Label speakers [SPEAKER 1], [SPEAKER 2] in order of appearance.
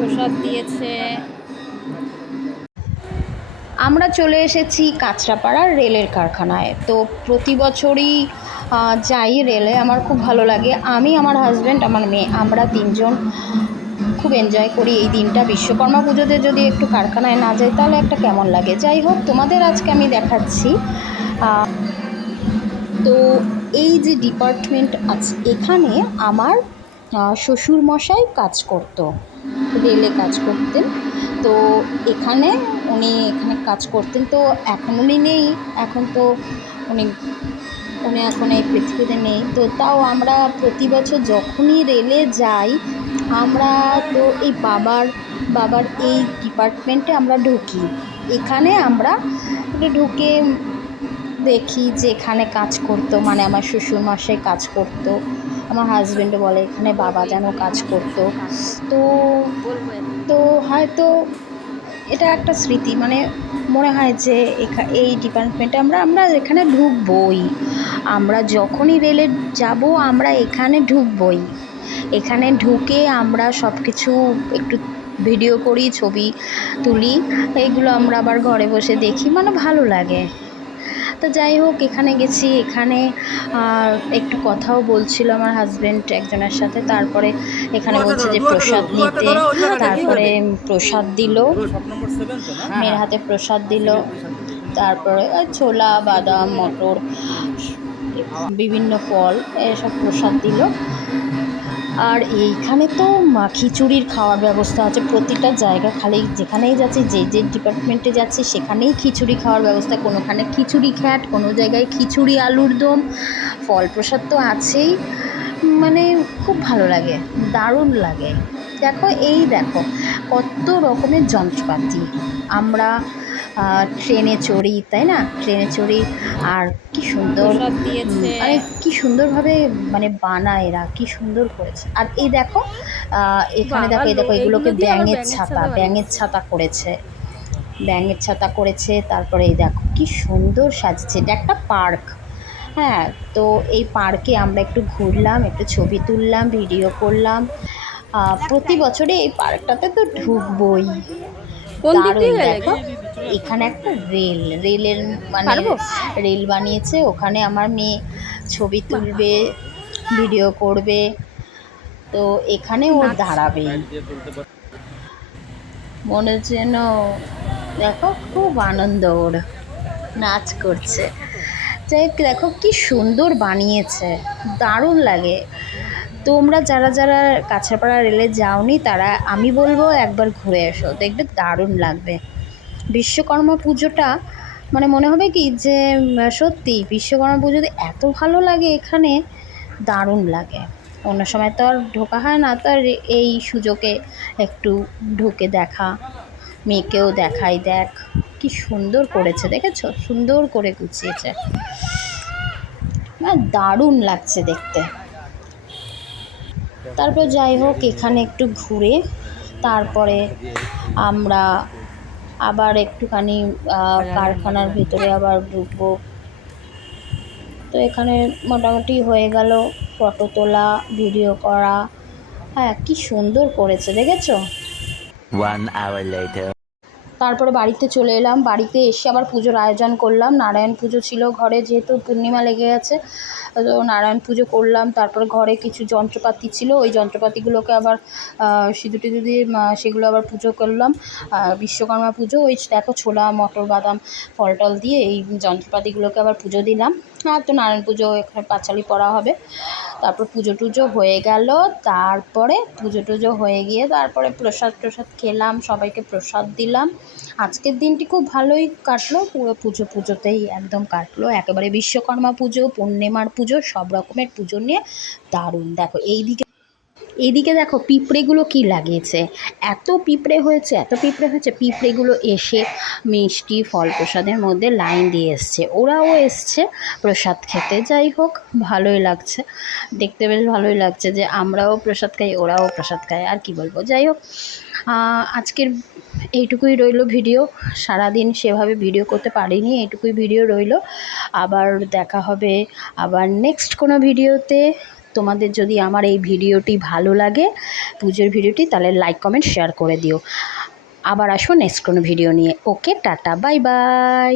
[SPEAKER 1] প্রসাদ দিয়েছে।
[SPEAKER 2] আমরা চলে এসেছি কাঁচরাপাড়ার রেলের কারখানায়। তো প্রতি বছরই যাই রেলে, আমার খুব ভালো লাগে। আমি, আমার হাজব্যান্ড আমার মেয়ে, আমরা তিনজন খুব এনজয় করি এই দিনটা। বিশ্বকর্মা পুজোতে যদি একটু কারখানায় না যাই, তাহলে একটা কেমন লাগে? যাই হোক, তোমাদের আজকে আমি দেখাচ্ছি। তো এই যে ডিপার্টমেন্ট আছে এখানে আমার আহ, শ্বশুরমশাই কাজ করতো রেলে কাজ করতেন। তো এখানে উনি এখানে কাজ করতেন। তো এখন উনি নেই এখন তো উনি উনি এখন এই পৃথিবীতে নেই। তো তাও আমরা প্রতি বছর যখনই রেলে যাই আমরা তো এই বাবার বাবার এই ডিপার্টমেন্টে আমরা ঢুকি। এখানে আমরা ঢুকে দেখি যে এখানে কাজ করতো মানে আমার শ্বশুরমশাই কাজ করতো। আমার হাজব্যান্ডও বলে, এখানে বাবা যেন কাজ করতো। তো তো হয়তো এটা একটা স্মৃতি মানে মনে হয় যে এখা, এই ডিপার্টমেন্টে আমরা আমরা এখানে ঢুকবই। আমরা যখনই রেলে যাব, আমরা এখানে ঢুকবই। এখানে ঢুকে আমরা সব কিছু একটু ভিডিও করি, ছবি তুলি, এইগুলো আমরা আবার ঘরে বসে দেখি মানে ভালো লাগে। তো যাই হোক এখানে গেছি। এখানে একটু কথাও বলছিল আমার হাজব্যান্ড একজনের সাথে। তারপরে এখানে বলছে যে প্রসাদ নিতে। তারপরে প্রসাদ দিল। মেয়ের হাতে প্রসাদ দিল। তারপরে ওই ছোলা বাদাম মটর বিভিন্ন ফল এসব প্রসাদ দিল। আর এইখানে তো খিচুড়ির খাওয়ার ব্যবস্থা আছে প্রতিটা জায়গা খালি যেখানেই যাচ্ছি, যে যে ডিপার্টমেন্টে যাচ্ছি সেখানেই খিচুড়ি খাওয়ার ব্যবস্থা। কোনোখানে খিচুড়ি খ্যাট, কোনো জায়গায় খিচুড়ি আলুর দম ফল প্রসাদ তো আছেই। মানে খুব ভালো লাগে, দারুণ লাগে। দেখো, এই দেখো, কত রকমের যন্ত্রপাতি। আমরা ট্রেনে চড়ি তাই না? ট্রেনে চড়ি। আর কি সুন্দর। মানে কি সুন্দরভাবে মানে বানায় এরা কি সুন্দর করেছে। আর এই দেখো এখানে দেখো এই দেখো এগুলোকে ব্যাঙের ছাতা ব্যাঙের ছাতা করেছে। ব্যাঙের ছাতা করেছে তারপরে এই দেখো কি সুন্দর সাজছে। এটা একটা পার্ক। হ্যাঁ তো এই পার্কে আমরা একটু ঘুরলাম একটু ছবি তুললাম ভিডিও করলাম। প্রতি বছরে এই পার্কটাতে তো ঢুকবই। দারুণ দেখো। এখানে একটা রেল রেলের মানে রেল বানিয়েছে ওখানে আমার মেয়ে ছবি তুলবে ভিডিও করবে তো এখানে ও দাঁড়াবে। মনে হচ্ছে যেন দেখো খুব আনন্দ ওর নাচ করছে। যাই হোক দেখো কি সুন্দর বানিয়েছে দারুণ লাগে। তোমরা যারা যারা কাছাপাড়া রেলে যাওনি তারা আমি বলব একবার ঘুরে এসো দেখবে দারুণ লাগবে। বিশ্বকর্মা পুজোটা মানে মনে হবে কি যে সত্যি বিশ্বকর্মা পুজোতে এত ভালো লাগে এখানে, দারুণ লাগে। অন্য সময় তো আর ঢোকা হয় না, তো এই সুযোগে একটু ঢুকে দেখা, মেয়েকেও দেখাই দেখ। কি সুন্দর করেছে, দেখেছ? সুন্দর করে গুছিয়েছে। দারুণ লাগছে দেখতে। তারপর যাই হোক, এখানে একটু ঘুরে, তারপরে আমরা আবার একটুখানি আহ, কারখানার ভিতরে আবার ঢুকবো। তো এখানে মোটামুটি হয়ে গেল ফটো তোলা ভিডিও করা। হ্যাঁ কি সুন্দর করেছে দেখেছ?
[SPEAKER 3] One hour later.
[SPEAKER 2] তারপরে বাড়িতে চলে এলাম। বাড়িতে এসে আবার পুজোর আয়োজন করলাম। নারায়ণ পুজো ছিল ঘরে, যেহেতু পূর্ণিমা লেগে গেছে, তো নারায়ণ পুজো করলাম। তারপরে ঘরে কিছু যন্ত্রপাতি ছিল। ওই যন্ত্রপাতিগুলোকে আবার সিঁদুর টিঁদুর দিয়ে সেগুলো আবার পুজো করলাম। বিশ্বকর্মা পুজো, ওই দেখো ছোলা, মটর, বাদাম ফল টল দিয়ে এই যন্ত্রপাতিগুলোকে আবার পুজো দিলাম। আর তো নারায়ণ পুজো এখানে পাঁচালি পড়া হবে। তারপর পুজো টুজো হয়ে গেল, তারপরে পুজো টুজো হয়ে গিয়ে তারপরে প্রসাদ প্রসাদ খেলাম, সবাইকে প্রসাদ দিলাম। আজকের দিনটি খুব ভালোই কাটলো, পুরো পুজো পুজোতেই একদম কাটলো। একেবারে বিশ্বকর্মা পুজো, পূর্ণিমার পুজো, সব রকমের পুজো নিয়ে দারুণ। দেখো, এইদিকে এইদিকে দেখো পিঁপড়েগুলো কি লাগিয়েছে? এত পিঁপড়ে হয়েছে, এত পিঁপড়ে হয়েছে, পিঁপড়েগুলো এসে মিষ্টি ফল প্রসাদের মধ্যে লাইন দিয়ে এসছে। ওরাও এসছে প্রসাদ খেতে। যাই হোক, ভালোই লাগছে। দেখতে বেশ ভালোই লাগছে যে আমরাও প্রসাদ খাই, ওরাও প্রসাদ খায়। আর কি বলব? যাই হোক আজকের এইটুকুই রইল ভিডিও। সারাদিন সেভাবে ভিডিও করতে পারিনি, এইটুকুই ভিডিও রইল। আবার দেখা হবে আবার নেক্সট কোনো ভিডিওতে। তোমাদের যদি আমার এই ভিডিওটি ভালো লাগে, পুজোর ভিডিওটি, তাহলে লাইক কমেন্ট শেয়ার করে দিও। আবার আসব নেক্সট কোনো ভিডিও নিয়ে। ওকে টাটা বাই বাই